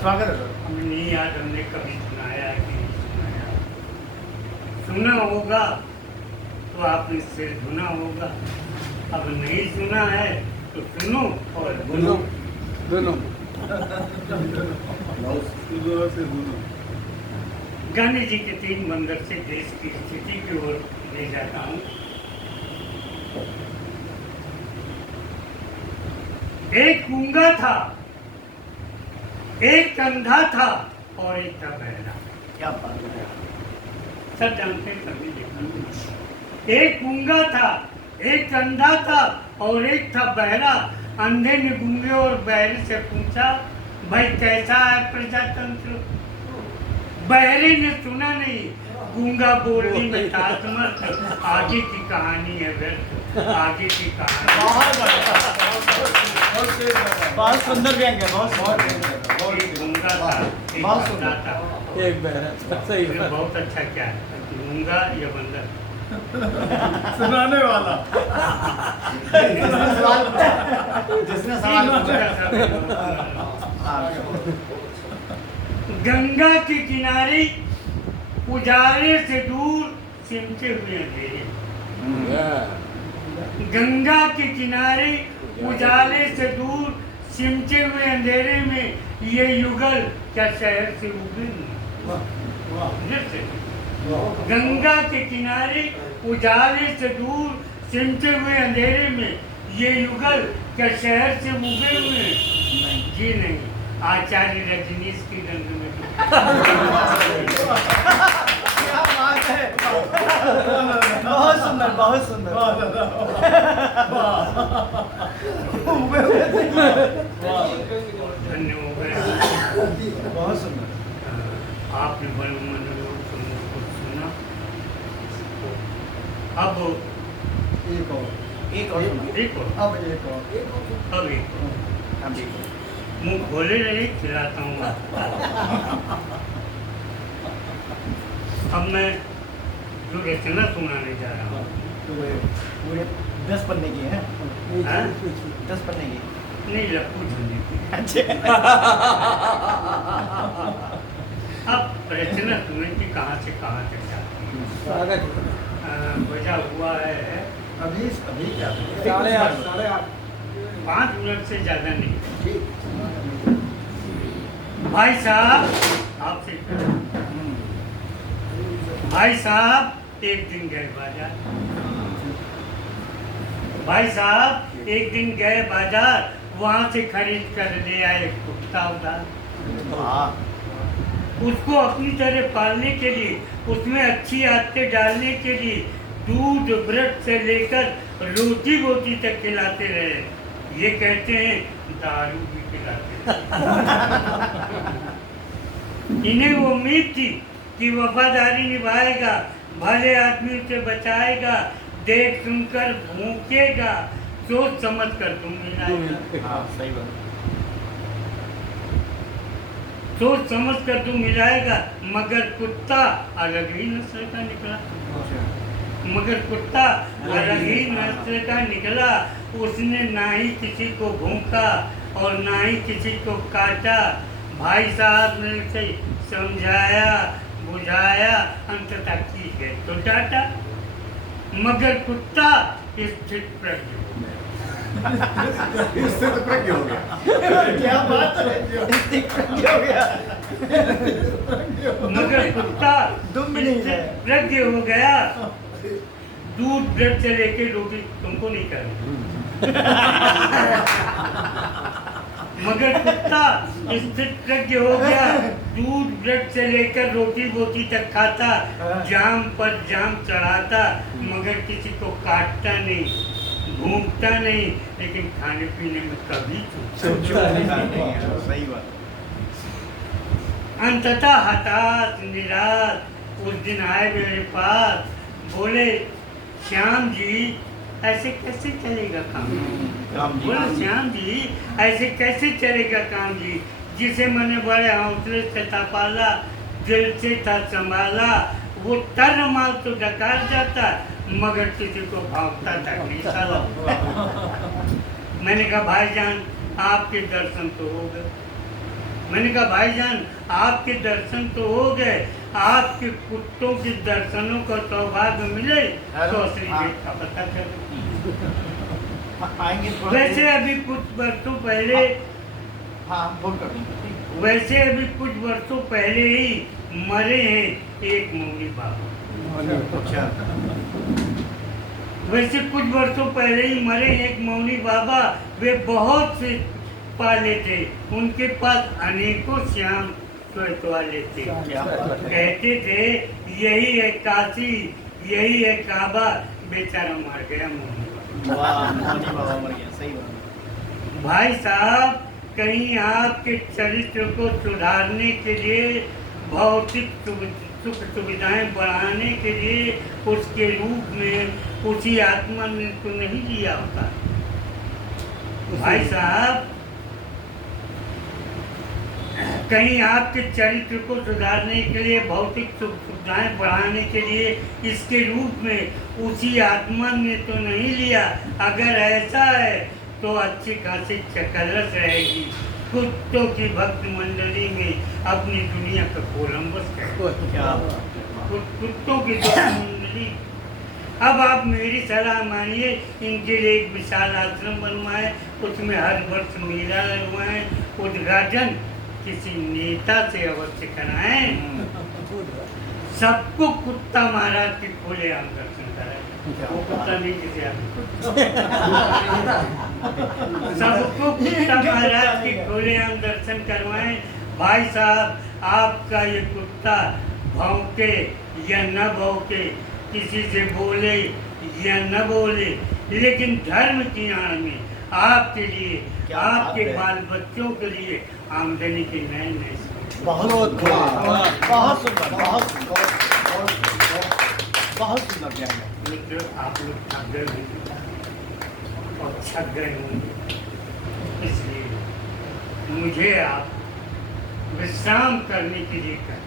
स्वागत है सर। हमें नहीं याद हमने कभी सुनाया है कि नहीं सुनाया। सुना होगा तो आपने सिर धुना होगा, अब नहीं सुना है तो सुनो और गुनो। दोनों गांधी जी के 3 बंदर से देश की स्थिति की ओर ले जाता हूँ। एक गूंगा था, एक अंधा था और एक था बहरा। क्या बात है। सब जानते हैं, सभी देखा। एक गूंगा था, एक अंधा था और एक था बहरा। अंधे ने गूंगे और बहरे से पूछा, भाई कैसा है प्रजातंत्र? बहरे ने सुना नहीं, गूंगा बोलने में ताजमहल। आगे की कहानी है व्यर्थ, आगे की कहानी। बहुत सुंदर व्यंग है, बहुत एक गूंगा था, एक बहुत अंधा सुंदर। था। एक बहरा सही ये बात। बहुत अच्छा क्या है, गूंगा या बंदर? सुनाने वाला जिसने सवाल पूछा। गंगा के किनारे उजाले से दूर सिमटे हुए अंधेरे। गंगा के किनारे उजाले से दूर सिमटे हुए अंधेरे में ये युगल क्या शहर से उगे? गंगा के किनारे उजाले से दूर सिमटे हुए अंधेरे में ये युगल क्या शहर से उगे हुए? जी नहीं, आचार्य रजनीश की गंग में क्या बात है। बहुत सुंदर, बहुत सुंदर। धन्य हो गए। बहुत सुंदर। आपने बल मनोयोग को सुना। अब एक और सुना। एक और, अब एक और। अब एक और। अब एक और। मुंह खोले रहे, खिलाता हूँ अब मैं जो रचना सुनाने जा रहा हूँ, तो वो पूरे 10 पन्ने की है। हाँ? 10 पन्ने की। नहीं लप्पू झुंझी की। अच्छा। अब रचना सुने कि कहाँ से कहाँ तक जाती है। स्वागत। बजा हुआ है अभी क्या? 8:30 5 मिनट से ज़्यादा नहीं। भाई साहब, आपसे भाई साहब एक दिन गए बाजार। भाई साहब एक दिन गए बाजार, वहाँ से खरीद कर ले आए कुत्ता उधार। उसको अपनी तरह पालने के लिए, उसमें अच्छी आदतें डालने के लिए दूध ब्रेड से लेकर रोटी बोटी तक खिलाते रहे। ये कहते हैं दारू भी खिलाते रहे। इन्हें वो उम्मीद थी कि वफादारी निभाएगा, भले आदमी उसे बचाएगा, देख सुनकर भूखेगा, सोच समझ कर तुम मिलाएगा। हाँ, सही बात। सोच समझ कर तू मिलाएगा। मगर कुत्ता अलग ही नस्ल का निकला। मगर कुत्ता अलग ही नस्ल का निकला। उसने ना ही किसी को भूखा और ना ही किसी को काटा। भाई साहब ने उसे समझाया बुझाया, अंततः की गए तो डांटा। मगर कुत्ता स्थित प्रज्ञ हो गया। इससे तो प्रज्ञ हो गया। क्या बात है। इससे प्रज्ञ हो गया। मगर कुत्ता दुम भी नहीं है। प्रज्ञ हो गया। दूध ब्रेड से लेके रोटी तुमको नहीं करनी। मगर कुत्ता स्थित प्रज्ञ हो गया। दूध ब्रेड से लेकर रोटी बोटी तक खाता, जाम पर जाम चढ़ाता, मगर किसी को काटता नहीं, घूमता नहीं, लेकिन खाने पीने में कभी सही बात। अंततः हताश निराश उस दिन आए मेरे पास, बोले श्याम जी ऐसे कैसे चलेगा काम? बोले श्याम जी ऐसे कैसे चलेगा काम जी? जिसे मैंने बड़े हौसले से पाला, दिल से था संभाला, वो तर माल तो डकार जाता, मगर किसी को भागता तक नहीं साला। मैंने कहा भाईजान आपके दर्शन तो हो गए, मैंने कहा भाईजान आपके दर्शन तो हो गए, आपके कुत्तों के दर्शनों का सौभाग्य मिले तो असली भेद का पता चले। आएंगे थोड़ा वैसे अभी कुछ वर्षों पहले हाँ फोन कर देंगे। वैसे अभी कुछ वर्षों पहले ही मरे हैं एक मौनी बाबा। अच्छा वैसे कुछ वर्षों पहले ही मरे एक मौनी बाबा। वे बहुत से पाले थे, उनके पास अनेकों श्याम श्वेत वाले थे। क्या बात है। कहते थे यही है काशी, यही है काबा। बेचारा मर गया मौनी बाबा। वाह मोनी बाबा मर गया, सही बात। भाई साहब कहीं आपके चरित्र को सुधारने के लिए, भौतिक सुख सुविधाएं बढ़ाने के लिए उसके रूप में उसी आत्मा ने तो नहीं लिया होता। भाई साहब कहीं आपके चरित्र को सुधारने के लिए, भौतिक सुख सुविधाएं बढ़ाने के लिए इसके रूप में उसी आत्मा ने तो नहीं लिया। अगर ऐसा है तो अच्छी खासी चकलस रहेगी। कुत्तों की भक्त मंडली में अपनी दुनिया का कोलंबस करेगी। क्या बात है। कुत्तों की भक्त मंडली। अब आप मेरी सलाह मानिए, इनके लिए एक विशाल आश्रम बनवाएं, उसमें हर वर्ष मेला लगवाएं, उद्घाटन किसी नेता से अवश्य कराएं। सबको कुत्ता महाराज के खोले आम दर्शन कराएं। वो कुत्ता नहीं किसी सबको कुत्ता महाराज के खोले आम दर्शन करवाएं। भाई साहब आपका ये कुत्ता भौंके या न भौंके, किसी से बोले या न बोले, लेकिन धर्म की आड़ में आपके लिए, आपके बाल बच्चों के लिए आमदनी के नए नए बहुत बहुत सुंदर, बहुत सुंदर, बहुत सुंदर ज्ञान है। मित्र आप लोग थक गए होंगे और छक गए होंगे, इसलिए मुझे आप विश्राम करने के लिए कहें।